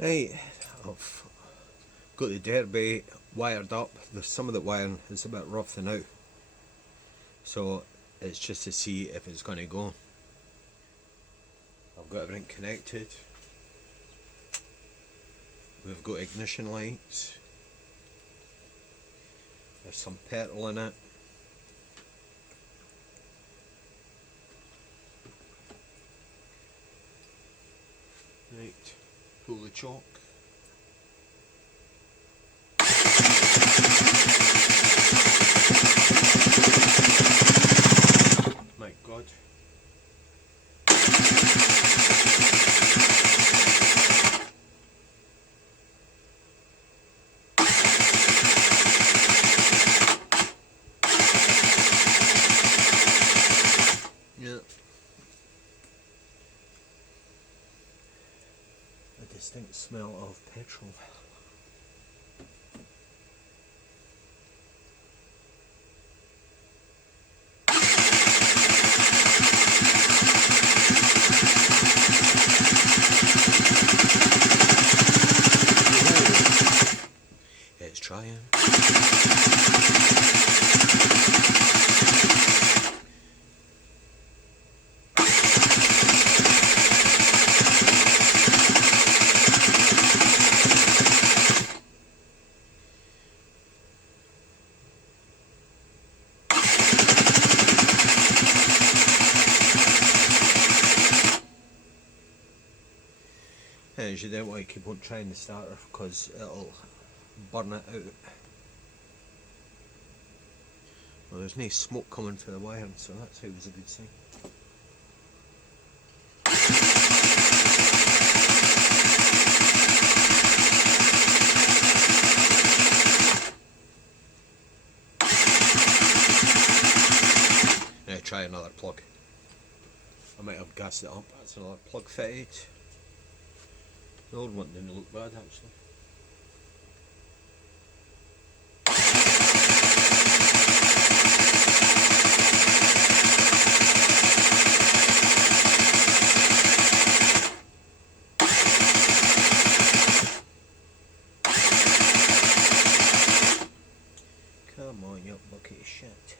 Right, I've got the Derbi wired up. There's some of the wiring is a bit rough now, so it's just to see if it's going to go. I've got everything connected. We've got ignition lights. There's some petrol in it. Right, pull the chock. My God. Yeah. A distinct smell of petrol. It's trying. As you don't want to keep on trying the starter because it'll burn it out. Well, there's no smoke coming through the wiring, so that's always a good sign. Now try another plug. I might have gassed it up. That's another plug fitted. The old one didn't look bad actually. Come on, you bucket of shit.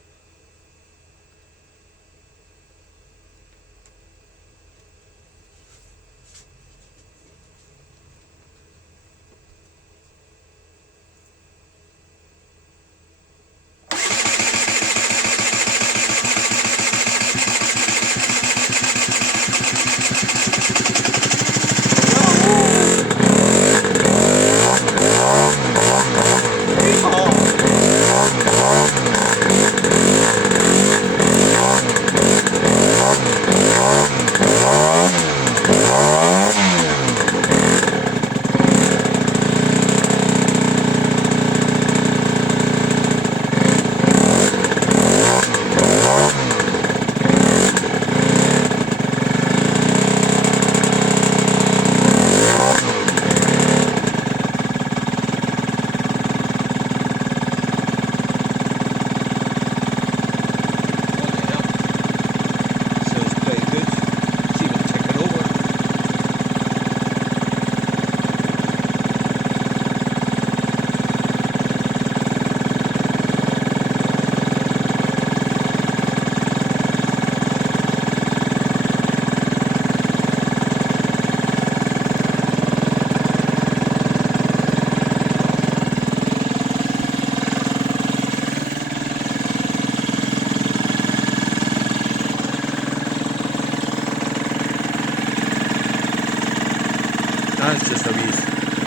That's just a wee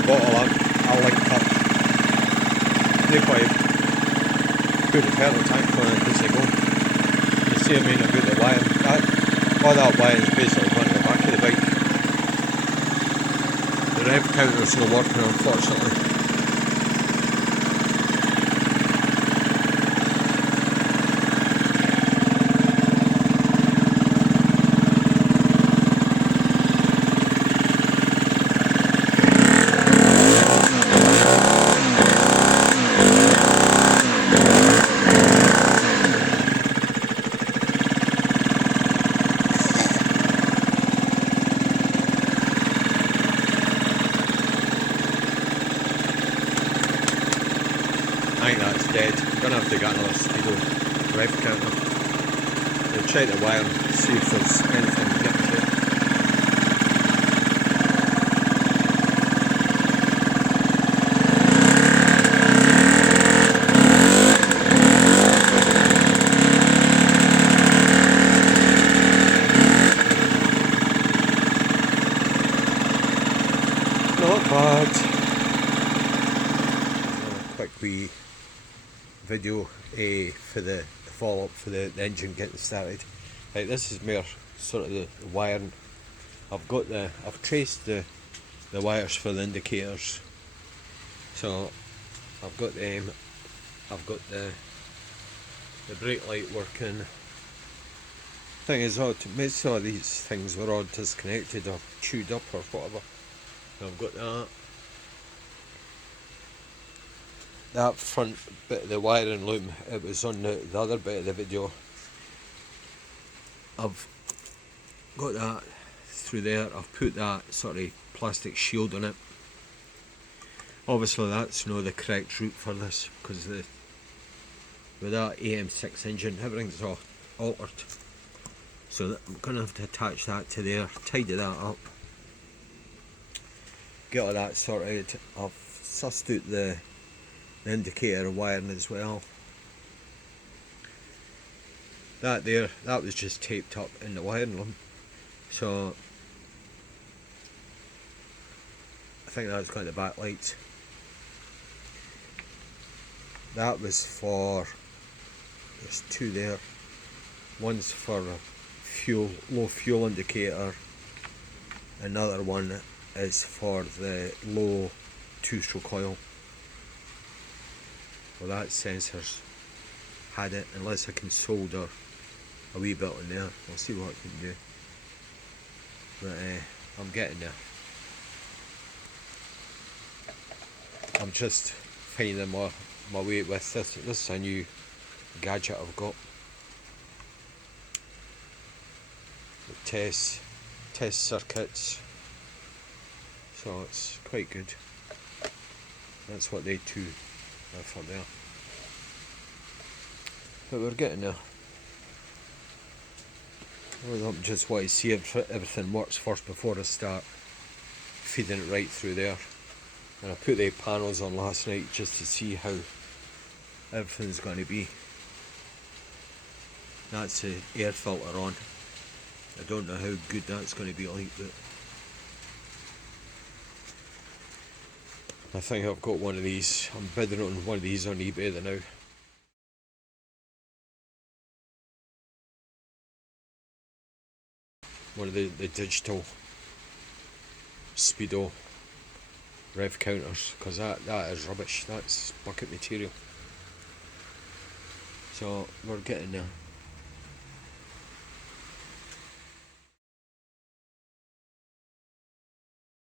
bottle I linked up. No point put the petrol tank on it as they go. You see I mean about the wire. All that wire is basically going to the back of the bike. The rev counter's not working unfortunately. I think that's dead. I'm gonna have to get another speedo rev counter. I'll check the wire and see if there's anything getting to it. Not bad. A quick wee video for the follow up for the engine getting started. Right, this is more sort of the wiring. I've traced the wires for the indicators. So I've got them. I've got the brake light working. Thing is, most of these things were all disconnected or chewed up or whatever. So I've got that front bit of the wiring loom. It was on the other bit of the video. I've got that through there. I've put that sort of plastic shield on it. Obviously that's the correct route for this, because with that AM6 engine everything's all altered. So I'm going to have to attach that to there, tidy that up, get all that sorted. I've sussed out the indicator wiring as well. That was just taped up in the wiring loom. So I think that's got the backlights. That was for, there's two there. One's for a low fuel indicator. Another one is for the low two-stroke oil. Well, that sensor's had it, unless I can solder a wee bit on there. I'll see what I can do. But I'm getting there. I'm just finding my way with this. This is a new gadget I've got. The test circuits. So it's quite good. That's what they two are for there. But we're getting there. I just want to see if everything works first before I start feeding it right through there. And I put the panels on last night just to see how everything's going to be. That's the air filter on. I don't know how good that's going to be like, but I think I've got one of these. I'm bidding on one of these on eBay now. One of the digital speedo rev counters, because that is rubbish. That's bucket material. So we're getting there.